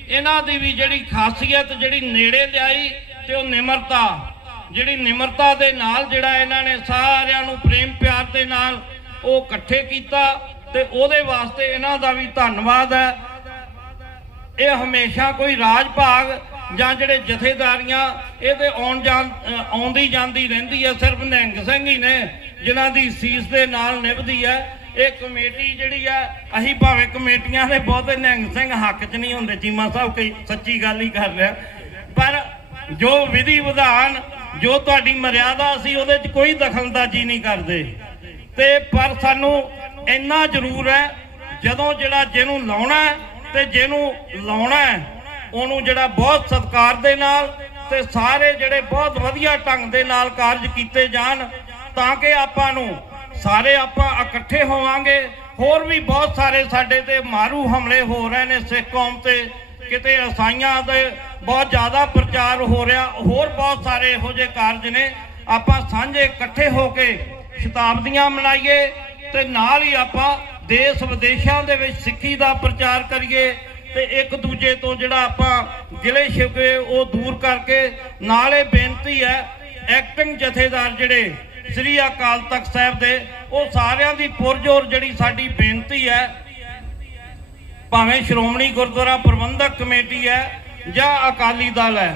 ਇਹਨਾਂ ਦੀ ਵੀ ਜਿਹੜੀ ਖਾਸੀਅਤ ਜਿਹੜੀ ਨੇੜੇ ਲਿਆਈ ਤੇ ਉਹ ਨਿਮਰਤਾ ਜਿਹੜੀ ਨਿਮਰਤਾ ਦੇ ਨਾਲ ਜਿਹੜਾ ਇਹਨਾਂ ਨੇ ਸਾਰਿਆਂ ਨੂੰ ਪ੍ਰੇਮ ਪਿਆਰ ਦੇ ਨਾਲ ਉਹ ਇਕੱਠੇ ਕੀਤਾ ਤੇ ਉਹਦੇ ਵਾਸਤੇ ਇਹਨਾਂ ਦਾ ਵੀ ਧੰਨਵਾਦ ਹੈ ਇਹ ਹਮੇਸ਼ਾ ਕੋਈ ਰਾਜ ਭਾਗ ਜਾਂ ਜਿਹੜੇ ਜਥੇਦਾਰੀਆਂ ਇਹਦੇ ਆਉਣ ਜਾਣ ਆਉਂਦੀ ਜਾਂਦੀ ਰਹਿੰਦੀ ਹੈ ਸਿਰਫ ਨਿਹੰਗ ਸਿੰਘ ਹੀ ਨੇ ਜਿਨ੍ਹਾਂ ਦੀ ਸੀਸ ਦੇ ਨਾਲ ਨਿਭਦੀ ਹੈ ਇਹ ਕਮੇਟੀ ਜਿਹੜੀ ਆ ਅਸੀਂ ਭਾਵੇਂ ਕਮੇਟੀਆਂ ਦੇ ਬਹੁਤੇ ਨਿਹੰਗ ਸਿੰਘ ਹੱਕ 'ਚ ਨਹੀਂ ਹੁੰਦੇ ਚੀਮਾ ਸਾਹਿਬ ਕੋਈ ਸੱਚੀ ਗੱਲ ਹੀ ਕਰ ਰਿਹਾ ਪਰ ਜੋ ਵਿਧੀ ਵਿਧਾਨ ਜੋ ਤੁਹਾਡੀ ਮਰਿਆਦਾ ਸੀ ਉਹਦੇ 'ਚ ਕੋਈ ਦਖਲਦਾਜੀ ਨਹੀਂ ਕਰਦੇ ਤੇ ਪਰ ਸਾਨੂੰ ਇੰਨਾ ਜ਼ਰੂਰ ਹੈ ਜਦੋਂ ਜਿਹੜਾ ਜਿਹਨੂੰ ਲਾਉਣਾ ਤੇ ਜਿਹਨੂੰ ਲਾਉਣਾ ਉਹਨੂੰ ਜਿਹੜਾ ਬਹੁਤ ਸਤਿਕਾਰ ਦੇ ਨਾਲ ਤੇ ਸਾਰੇ ਜਿਹੜੇ ਬਹੁਤ ਵਧੀਆ ਢੰਗ ਦੇ ਨਾਲ ਕਾਰਜ ਕੀਤੇ ਜਾਣ ਤਾਂ ਕਿ ਆਪਾਂ ਨੂੰ ਸਾਰੇ ਆਪਾਂ ਇਕੱਠੇ ਹੋਵਾਂਗੇ ਹੋਰ ਵੀ ਬਹੁਤ ਸਾਰੇ ਸਾਡੇ ਤੇ ਮਾਰੂ ਹਮਲੇ ਹੋ ਰਹੇ ਨੇ ਸਿੱਖ ਕੌਮ ਤੇ ਕਿਤੇ ਅਸਾਈਆਂ ਦੇ ਬਹੁਤ ਜ਼ਿਆਦਾ ਪ੍ਰਚਾਰ ਹੋ ਰਿਹਾ ਹੋਰ ਬਹੁਤ ਸਾਰੇ ਇਹੋ ਜਿਹੇ ਕਾਰਜ ਨੇ ਆਪਾਂ ਸਾਂਝੇ ਇਕੱਠੇ ਹੋ ਕੇ ਸ਼ਤਾਬਦੀਆਂ ਮਨਾਈਏ ਤੇ ਨਾਲ ਹੀ ਆਪਾਂ ਦੇਸ਼ ਵਿਦੇਸ਼ਾਂ ਦੇ ਵਿੱਚ ਸਿੱਖੀ ਦਾ ਪ੍ਰਚਾਰ ਕਰੀਏ ਤੇ ਇੱਕ ਦੂਜੇ ਤੋਂ ਜਿਹੜਾ ਆਪਾਂ ਜ਼ਿਲ੍ਹੇ ਛੁਕੇ ਉਹ ਦੂਰ ਕਰਕੇ ਨਾਲੇ ਬੇਨਤੀ ਹੈ ਐਕਟਿੰਗ ਜਥੇਦਾਰ ਜਿਹੜੇ ਸ੍ਰੀ ਅਕਾਲ ਤਖਤ ਸਾਹਿਬ ਦੇ ਉਹ ਸਾਰਿਆਂ ਦੀ ਪੁਰਜੋਰ ਜਿਹੜੀ ਸਾਡੀ ਬੇਨਤੀ ਹੈ ਭਾਵੇਂ ਸ਼੍ਰੋਮਣੀ ਗੁਰਦੁਆਰਾ ਪ੍ਰਬੰਧਕ ਕਮੇਟੀ ਹੈ ਜਾਂ ਅਕਾਲੀ ਦਲ ਹੈ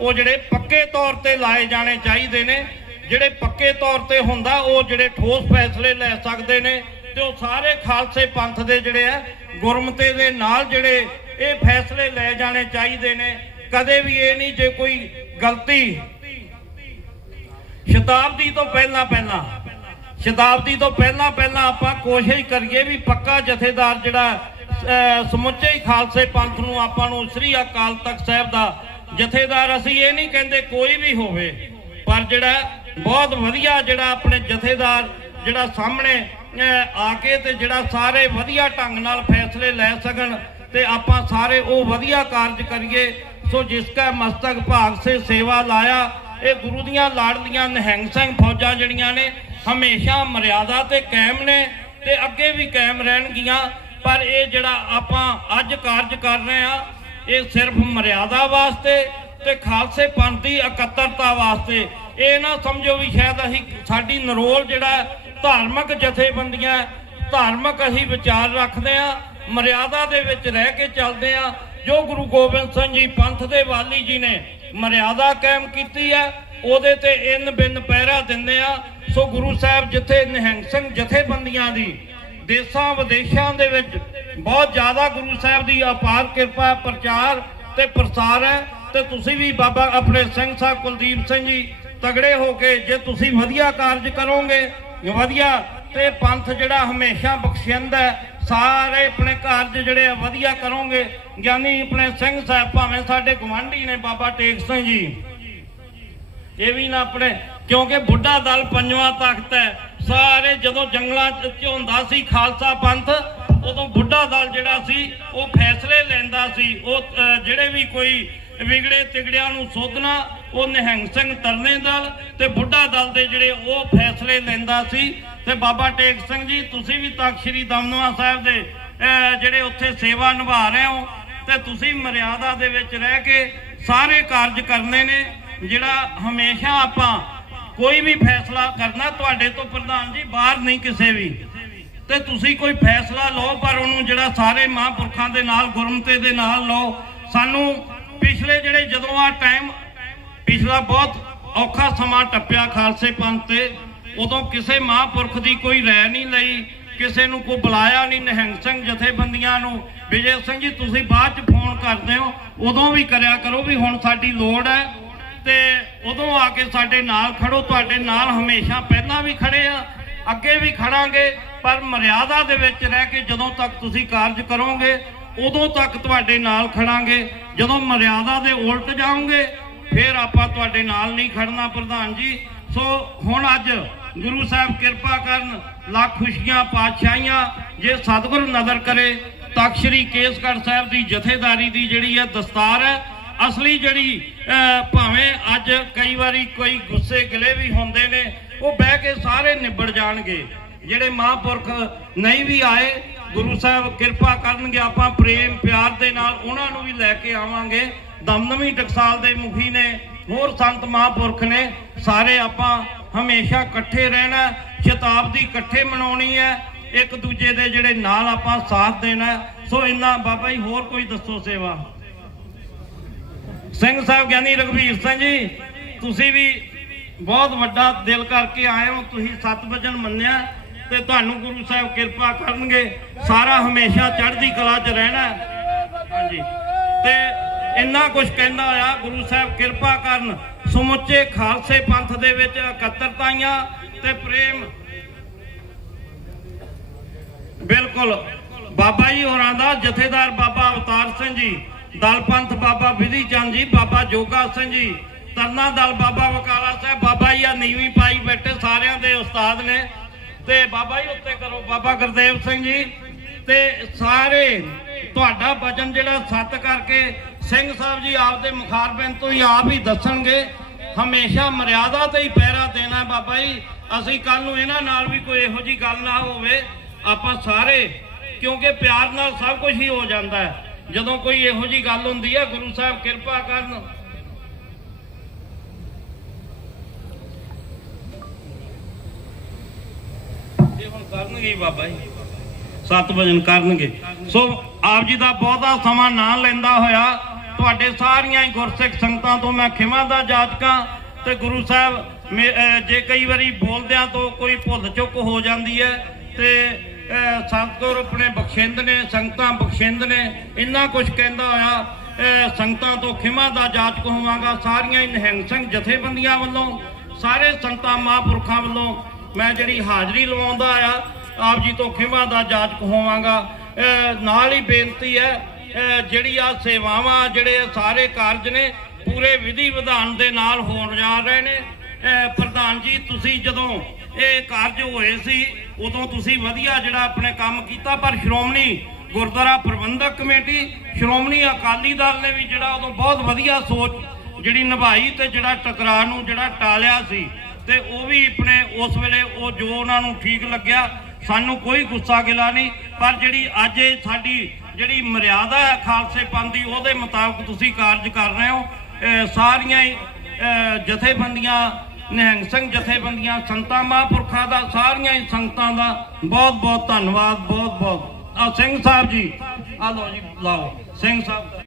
ਉਹ ਜਿਹੜੇ ਪੱਕੇ ਤੌਰ ਤੇ ਲਾਏ ਜਾਣੇ ਚਾਹੀਦੇ ਨੇ ਜਿਹੜੇ ਪੱਕੇ ਤੌਰ ਤੇ ਹੁੰਦਾ ਉਹ ਜਿਹੜੇ ਠੋਸ ਫੈਸਲੇ ਲੈ ਸਕਦੇ ਨੇ ਤੇ ਉਹ ਸਾਰੇ ਖਾਲਸੇ ਪੰਥ ਦੇ ਜਿਹੜੇ ਆ ਗੁਰਮਤੇ ਦੇ ਨਾਲ ਜਿਹੜੇ ਇਹ ਫੈਸਲੇ ਲੈ ਜਾਣੇ ਚਾਹੀਦੇ ਨੇ ਕਦੇ ਵੀ ਇਹ ਨਹੀਂ ਜੇ ਕੋਈ ਗਲਤੀ ਸ਼ਤਾਬਦੀ ਤੋਂ ਪਹਿਲਾਂ ਪਹਿਲਾਂ ਸ਼ਤਾਬਦੀ ਤੋਂ ਪਹਿਲਾਂ ਪਹਿਲਾਂ ਆਪਾਂ ਕੋਸ਼ਿਸ਼ ਕਰੀਏ ਵੀ ਪੱਕਾ ਜਥੇਦਾਰ ਜਿਹੜਾ ਸਮੁੱਚੇ ਹੀ ਖਾਲਸੇ ਪੰਥ ਨੂੰ ਆਪਾਂ ਨੂੰ ਸ੍ਰੀ ਅਕਾਲ ਤਖਤ ਸਾਹਿਬ ਦਾ ਜਥੇਦਾਰ ਅਸੀਂ ਇਹ ਨਹੀਂ ਕਹਿੰਦੇ ਕੋਈ ਵੀ ਹੋਵੇ ਪਰ ਜਿਹੜਾ ਬਹੁਤ ਵਧੀਆ ਜਿਹੜਾ ਆਪਣੇ ਜਥੇਦਾਰ ਜਿਹੜਾ ਸਾਹਮਣੇ ਆ ਕੇ ਤੇ ਜਿਹੜਾ ਸਾਰੇ ਵਧੀਆ ਢੰਗ ਨਾਲ ਫੈਸਲੇ ਲੈ ਸਕਣ ਤੇ ਆਪਾਂ ਸਾਰੇ ਉਹ ਵਧੀਆ ਕਾਰਜ ਕਰੀਏ ਸੋ ਜਿਸ ਕਾ ਮਸਤਕ ਭਾਗ ਸੇ ਸੇਵਾ ਲਾਇਆ ਇਹ ਗੁਰੂ ਦੀਆਂ ਲਾੜਲੀਆਂ ਨਿਹੰਗ ਸਿੰਘ ਫੌਜਾਂ ਜਿਹੜੀਆਂ ਨੇ ਹਮੇਸ਼ਾ ਮਰਿਆਦਾ ਤੇ ਕਾਇਮ ਨੇ ਤੇ ਅੱਗੇ ਵੀ ਕਾਇਮ ਰਹਿਣਗੀਆਂ ਪਰ ਇਹ ਜਿਹੜਾ ਆਪਾਂ ਅੱਜ ਕਾਰਜ ਕਰ ਰਹੇ ਆ ਇਹ ਸਿਰਫ ਮਰਿਆਦਾ ਵਾਸਤੇ ਤੇ ਖਾਲਸੇ ਪੰਥ ਦੀ ਇਕੱਤਰਤਾ ਵਾਸਤੇ ਇਹ ਨਾ ਸਮਝੋ ਵੀ ਸ਼ਾਇਦ ਅਸੀਂ ਸਾਡੀ ਨਰੋਲ ਜਿਹੜਾ ਧਾਰਮਿਕ ਜਥੇਬੰਦੀਆਂ ਧਾਰਮਿਕ ਅਸੀਂ ਵਿਚਾਰ ਰੱਖਦੇ ਆ ਮਰਿਆਦਾ ਦੇ ਵਿੱਚ ਰਹਿ ਕੇ ਚੱਲਦੇ ਆ ਜੋ ਗੁਰੂ ਗੋਬਿੰਦ ਸਿੰਘ ਜੀ ਪੰਥ ਦੇ ਵਾਲੀ ਜੀ ਨੇ ਮਰਿਆਦਾ ਕਾਇਮ ਕੀਤੀ ਹੈ ਉਹਦੇ ਤੇ ਇਨ ਬਿਨ ਪਹਿਰਾ ਦਿੰਦੇ ਆ ਸੋ ਗੁਰੂ ਸਾਹਿਬ ਜਿੱਥੇ ਨਿਹੰਗ ਸਿੰਘ ਜਥੇਬੰਦੀਆਂ ਦੀ ਦੇਸ਼ਾਂ ਵਿਦੇਸ਼ਾਂ ਦੇ ਵਿੱਚ ਬਹੁਤ ਜ਼ਿਆਦਾ ਗੁਰੂ ਸਾਹਿਬ ਦੀ ਅਪਾਰ ਕਿਰਪਾ ਪ੍ਰਚਾਰ ਤੇ ਪ੍ਰਸਾਰ ਹੈ ਤੇ ਤੁਸੀਂ ਵੀ ਬਾਬਾ ਆਪਣੇ ਸਿੰਘ ਸਾਹਿਬ ਕੁਲਦੀਪ ਸਿੰਘ ਜੀ ਤਗੜੇ ਹੋ ਕੇ ਜੇ ਤੁਸੀਂ ਵਧੀਆ ਕਾਰਜ ਕਰੋਗੇ ਵਧੀਆ ਤੇ ਪੰਥ ਜਿਹੜਾ ਹਮੇਸ਼ਾ ਬਖਸ਼ਿੰਦ ਹੈ ਸਾਰੇ ਆਪਣੇ ਕਾਰਜ ਜਿਹੜੇ ਆ ਵਧੀਆ ਕਰੋਗੇ ਗਿਆਨੀ ਆਪਣੇ ਸਿੰਘ ਸਾਹਿਬ ਭਾਵੇਂ ਸਾਡੇ ਗਵਾਂਢੀ ਨੇ ਬਾਬਾ ਟੇਕ ਸਿੰਘ ਜੀ ਇਹ ਵੀ ਨਾ ਆਪਣੇ ਕਿਉਂਕਿ ਬੁੱਢਾ ਦਲ ਪੰਜਵਾਂ ਤਖਤ ਹੈ ਸਾਰੇ ਜਦੋਂ ਜੰਗਲਾਂ ਚ ਝੋਂਦਾ ਸੀ ਖਾਲਸਾ ਪੰਥ ਉਦੋਂ ਬੁੱਢਾ ਦਲ ਜਿਹੜਾ ਸੀ ਉਹ ਫੈਸਲੇ ਲੈਂਦਾ ਸੀ ਉਹ ਜਿਹੜੇ ਵੀ ਕੋਈ ਵਿਗੜੇ ਤਿਗੜਿਆਂ ਨੂੰ ਸੋਧਣਾ ਉਹ ਨਿਹੰਗ ਸਿੰਘ ਤਰਨੇ ਦਲ ਤੇ ਬੁੱਢਾ ਦਲ ਦੇ ਜਿਹੜੇ ਉਹ ਫੈਸਲੇ ਲੈਂਦਾ ਸੀ ਤੇ ਬਾਬਾ ਟੇਕ ਸਿੰਘ ਜੀ ਤੁਸੀਂ ਵੀ ਤਖ ਸ੍ਰੀ ਦਮਨਵਾ ਸਾਹਿਬ ਦੇ ਜਿਹੜੇ ਉੱਥੇ ਸੇਵਾ ਨਿਭਾ ਰਹੇ ਹੋ ਤੇ ਤੁਸੀਂ ਮਰਿਆਦਾ ਦੇ ਵਿੱਚ ਰਹਿ ਕੇ ਸਾਰੇ ਕਾਰਜ ਕਰਨੇ ਨੇ ਜਿਹੜਾ ਹਮੇਸ਼ਾ ਆਪਾਂ ਕੋਈ ਵੀ ਫੈਸਲਾ ਕਰਨਾ ਤੁਹਾਡੇ ਤੋਂ ਪ੍ਰਧਾਨ ਜੀ ਬਾਹਰ ਨਹੀਂ ਕਿਸੇ ਵੀ ਤੇ ਤੁਸੀਂ ਕੋਈ ਫੈਸਲਾ ਲਓ ਪਰ ਉਹਨੂੰ ਜਿਹੜਾ ਸਾਰੇ ਮਹਾਂਪੁਰਖਾਂ ਦੇ ਨਾਲ ਗੁਰਮਤੇ ਦੇ ਨਾਲ ਲਓ ਸਾਨੂੰ ਪਿਛਲੇ ਜਿਹੜੇ ਜਦੋਂ ਆ ਟਾਈਮ ਪਿਛਲਾ ਬਹੁਤ ਔਖਾ ਸਮਾਂ ਟੱਪਿਆ ਖਾਲਸੇ ਪੰਥ ਤੇ ਉਦੋਂ ਕਿਸੇ ਮਹਾਂਪੁਰਖ ਦੀ ਕੋਈ ਰਾਇ ਨਹੀਂ ਲਈ ਕਿਸੇ ਨੂੰ ਕੋ ਬੁਲਾਇਆ ਨਹੀਂ ਨਿਹੰਗ ਸਿੰਘ ਜਥੇਬੰਦੀਆਂ ਨੂੰ ਵਿਜੇ ਸਿੰਘ ਜੀ ਤੁਸੀਂ ਬਾਅਦ ਚ ਫੋਨ ਕਰਦੇ ਹੋ ਉਦੋਂ ਵੀ ਕਰਿਆ ਕਰੋ ਵੀ ਹੁਣ ਸਾਡੀ ਲੋੜ ਹੈ ਤੇ ਉਦੋਂ ਆ ਕੇ ਸਾਡੇ ਨਾਲ ਖੜੋ ਤੁਹਾਡੇ ਨਾਲ ਹਮੇਸ਼ਾ ਪਹਿਲਾਂ ਵੀ ਖੜੇ ਆ ਅੱਗੇ ਵੀ ਖੜਾਂਗੇ ਪਰ ਮਰਿਆਦਾ ਦੇ ਵਿੱਚ ਰਹਿ ਕੇ ਜਦੋਂ ਤੱਕ ਤੁਸੀਂ ਕਾਰਜ ਕਰੋਗੇ ਉਦੋਂ ਤੱਕ ਤੁਹਾਡੇ ਨਾਲ ਖੜਾਂਗੇ ਜਦੋਂ ਮਰਿਆਦਾ ਦੇ ਉਲਟ ਜਾਓਗੇ ਫਿਰ ਆਪਾਂ ਤੁਹਾਡੇ ਨਾਲ ਨਹੀਂ ਖੜਨਾ ਪ੍ਰਧਾਨ ਜੀ ਸੋ ਹੁਣ ਅੱਜ ਗੁਰੂ ਸਾਹਿਬ ਕਿਰਪਾ ਕਰਨ ਲੱਖ ਖੁਸ਼ੀਆਂ ਪਾਤਸ਼ਾਹੀਆਂ ਜੇ ਸਤਿਗੁਰੂ ਨਜ਼ਰ ਕਰੇ ਤਖਤ ਸ੍ਰੀ ਕੇਸਗੜ ਸਾਹਿਬ ਦੀ ਜਥੇਦਾਰੀ ਦੀ ਜਿਹੜੀ ਹੈ ਦਸਤਾਰ ਹੈ ਅਸਲੀ ਜਿਹੜੀ ਭਾਵੇਂ ਅੱਜ ਕਈ ਵਾਰੀ ਕੋਈ ਗੁੱਸੇ ਗਲੇ ਵੀ ਹੁੰਦੇ ਨੇ ਉਹ ਬਹਿ ਕੇ ਸਾਰੇ ਨਿਬੜ ਜਾਣਗੇ ਜਿਹੜੇ ਮਹਾਪੁਰਖ ਨਹੀਂ ਵੀ ਆਏ ਗੁਰੂ ਸਾਹਿਬ ਕਿਰਪਾ ਕਰਨਗੇ ਆਪਾਂ ਪ੍ਰੇਮ ਪਿਆਰ ਦੇ ਨਾਲ ਉਹਨਾਂ ਨੂੰ ਵੀ ਲੈ ਕੇ ਆਵਾਂਗੇ ਦਮਦਮੀ ਟਕਸਾਲ ਦੇ ਮੁਖੀ ਨੇ ਹੋਰ ਸੰਤ ਮਹਾਂਪੁਰਖ ਨੇ ਸਾਰੇ ਆਪਾਂ ਹਮੇਸ਼ਾ ਇਕੱਠੇ ਰਹਿਣਾ ਸ਼ਤਾਬਦੀ ਇਕੱਠੇ ਮਨਾਉਣੀ ਹੈ ਇੱਕ ਦੂਜੇ ਦੇ ਜਿਹੜੇ ਨਾਲ ਆਪਾਂ ਸਾਥ ਦੇਣਾ ਸੋ ਇੰਨਾ ਬਾਬਾ ਜੀ ਹੋਰ ਕੋਈ ਦੱਸੋ ਸੇਵਾ ਸਿੰਘ ਸਾਹਿਬ ਗਿਆਨੀ ਰਗਵੀਰ ਸਿੰਘ ਜੀ ਤੁਸੀਂ ਵੀ ਬਹੁਤ ਵੱਡਾ ਦਿਲ ਕਰਕੇ ਆਏ ਹੋ ਤੁਸੀਂ ਸਤਿਵਚਨ ਮੰਨਿਆ ਤੇ ਤੁਹਾਨੂੰ ਗੁਰੂ ਸਾਹਿਬ ਕਿਰਪਾ ਕਰਨਗੇ ਸਾਰਾ ਹਮੇਸ਼ਾ ਚੜ੍ਹਦੀ ਕਲਾ 'ਚ ਰਹਿਣਾ ਹਾਂਜੀ ਤੇ ਇੰਨਾ ਕੁਝ ਕਹਿੰਦਾ ਆ ਗੁਰੂ ਸਾਹਿਬ ਕਿਰਪਾ ਕਰਨ ਸਮੁੱਚੇ ਖਾਲਸੇ ਪੰਥ ਦੇ ਵਿੱਚ ਇਕੱਤਰਤਾਈਆਂ ਤੇ ਪ੍ਰੇਮ ਬਿਲਕੁਲ ਬਾਬਾ ਜੀ ਹੋਰਾਂ ਦਾ ਜਥੇਦਾਰ ਬਾਬਾ ਅਵਤਾਰ ਸਿੰਘ ਜੀ ਦਲ ਪੰਥ ਬਾਬਾ ਵਿਧੀ ਚੰਦ ਜੀ ਬਾਬਾ ਜੋਗਾ ਸਿੰਘ ਜੀ ਤਰਨਾ ਦਲ ਬਾਬਾ ਵਕਾਲਾ ਸਾਹਿਬ ਬਾਬਾ ਜੀ ਆ ਨੀਵੀਂ ਪਾਈ ਬੈਠੇ ਸਾਰਿਆਂ ਦੇ ਉਸਤਾਦ ਨੇ ਤੇ ਬਾਬਾ ਜੀ ਉੱਤੇ ਕਰੋ ਬਾਬਾ ਗੁਰਦੇਵ ਸਿੰਘ ਜੀ ਤੇ ਸਾਰੇ ਤੁਹਾਡਾ ਵਜਨ ਜਿਹੜਾ ਸੱਤ ਕਰਕੇ ਸਿੰਘ ਸਾਹਿਬ ਜੀ ਆਪਦੇ ਮੁਖਾਰਬਨ ਤੋਂ ਹੀ ਆਪ ਹੀ ਦੱਸਣਗੇ ਹਮੇਸ਼ਾ ਮਰਿਆਦਾ ਤੇ ਹੀ ਪਹਿਰਾ ਦੇਣਾ ਬਾਬਾ ਜੀ ਅਸੀਂ ਕੱਲ ਨੂੰ ਇਹਨਾਂ ਨਾਲ ਵੀ ਕੋਈ ਇਹੋ ਜੀ ਗੱਲ ਨਾ ਹੋਵੇ ਆਪਾਂ ਸਾਰੇ ਕਿਉਂਕਿ ਪਿਆਰ ਨਾਲ ਸਭ ਕੁਝ ਹੀ ਹੋ ਜਾਂਦਾ ਹੈ ਜਦੋਂ ਕੋਈ ਇਹੋ ਜੀ ਗੱਲ ਹੁੰਦੀ ਹੈ ਗੁਰੂ ਸਾਹਿਬ ਕਿਰਪਾ ਕਰਨ ਕਰਨਗੇ ਬਾਬਾ ਜੀ ਸਤ ਭਜਨ ਕਰਨਗੇ ਸੋ ਆਪ ਜੀ ਦਾ ਬਹੁਤਾ ਸਮਾਂ ਨਾ ਲੈਂਦਾ ਹੋਇਆ ਤੁਹਾਡੇ ਸਾਰੀਆਂ ਹੀ ਗੁਰਸਿੱਖ ਸੰਗਤਾਂ ਤੋਂ ਮੈਂ ਖਿਮਾ ਦਾ ਜਾਤਕਾਂ ਤੇ ਗੁਰੂ ਸਾਹਿਬ ਜੇ ਕਈ ਵਾਰੀ ਬੋਲਦਿਆਂ ਤੋਂ ਕੋਈ ਭੁੱਲ ਚੁੱਕ ਹੋ ਜਾਂਦੀ ਹੈ ਤੇ ਸੰਤੋਰ ਆਪਣੇ ਬਖਸ਼ਿੰਦ ਨੇ ਸੰਗਤਾਂ ਬਖਸ਼ਿੰਦ ਨੇ ਇੰਨਾ ਕੁਝ ਕਹਿੰਦਾ ਹੋਇਆ ਸੰਗਤਾਂ ਤੋਂ ਖਿਮਾ ਦਾ ਜਾਤਕ ਹੋਵਾਂਗਾ ਸਾਰੀਆਂ ਹੀ ਨਿਹੰਗ ਸਿੰਘ ਜਥੇਬੰਦੀਆਂ ਵੱਲੋਂ ਸਾਰੇ ਸੰਤਾਂ ਮਹਾਂਪੁਰਖਾਂ ਵੱਲੋਂ ਮੈਂ ਜਿਹੜੀ ਹਾਜ਼ਰੀ ਲਵਾਉਂਦਾ ਆ ਆਪ ਜੀ ਤੋਂ ਖਿਮਾ ਦਾ ਜਾਚਕ ਹੋਵਾਂਗਾ ਨਾਲ ਹੀ ਬੇਨਤੀ ਹੈ ਜਿਹੜੀ ਆ ਸੇਵਾਵਾਂ ਜਿਹੜੇ ਸਾਰੇ ਕਾਰਜ ਨੇ ਪੂਰੇ ਵਿਧੀ ਵਿਧਾਨ ਦੇ ਨਾਲ ਹੋਣ ਜਾ ਰਹੇ ਨੇ ਪ੍ਰਧਾਨ ਜੀ ਤੁਸੀਂ ਜਦੋਂ ਇਹ ਕਾਰਜ ਹੋਏ ਸੀ ਉਦੋਂ ਤੁਸੀਂ ਵਧੀਆ ਜਿਹੜਾ ਆਪਣੇ ਕੰਮ ਕੀਤਾ ਪਰ ਸ਼੍ਰੋਮਣੀ ਗੁਰਦੁਆਰਾ ਪ੍ਰਬੰਧਕ ਕਮੇਟੀ ਸ਼੍ਰੋਮਣੀ ਅਕਾਲੀ ਦਲ ਨੇ ਵੀ ਜਿਹੜਾ ਉਦੋਂ ਬਹੁਤ ਵਧੀਆ ਸੋਚ ਜਿਹੜੀ ਨਿਭਾਈ ਤੇ ਜਿਹੜਾ ਟਕਰਾਅ ਨੂੰ ਜਿਹੜਾ ਟਾਲਿਆ ਸੀ ਤੇ ਉਹ ਵੀ ਆਪਣੇ ਉਸ ਵੇਲੇ ਉਹ ਜੋ ਉਹਨਾਂ ਨੂੰ ਠੀਕ ਲੱਗਿਆ ਸਾਨੂੰ ਕੋਈ ਗੁੱਸਾ ਗਿਲਾ ਨਹੀਂ ਪਰ ਜਿਹੜੀ ਅੱਜ ਸਾਡੀ ਜਿਹੜੀ ਮਰਿਆਦਾ ਹੈ ਖਾਲਸੇ ਪੰਥ ਦੀ ਉਹਦੇ ਮੁਤਾਬਕ ਤੁਸੀਂ ਕਾਰਜ ਕਰ ਰਹੇ ਹੋ ਸਾਰੀਆਂ ਜਥੇਬੰਦੀਆਂ ਨਿਹੰਗ ਸਿੰਘ ਜਥੇਬੰਦੀਆਂ ਸੰਤਾਂ ਮਹਾਂਪੁਰਖਾਂ ਦਾ ਸਾਰੀਆਂ ਹੀ ਸੰਗਤਾਂ ਦਾ ਬਹੁਤ ਬਹੁਤ ਧੰਨਵਾਦ ਬਹੁਤ ਬਹੁਤ ਆ ਸਿੰਘ ਸਾਹਿਬ ਜੀ ਆ ਲਓ ਜੀ ਲਾਓ ਸਿੰਘ ਸਾਹਿਬ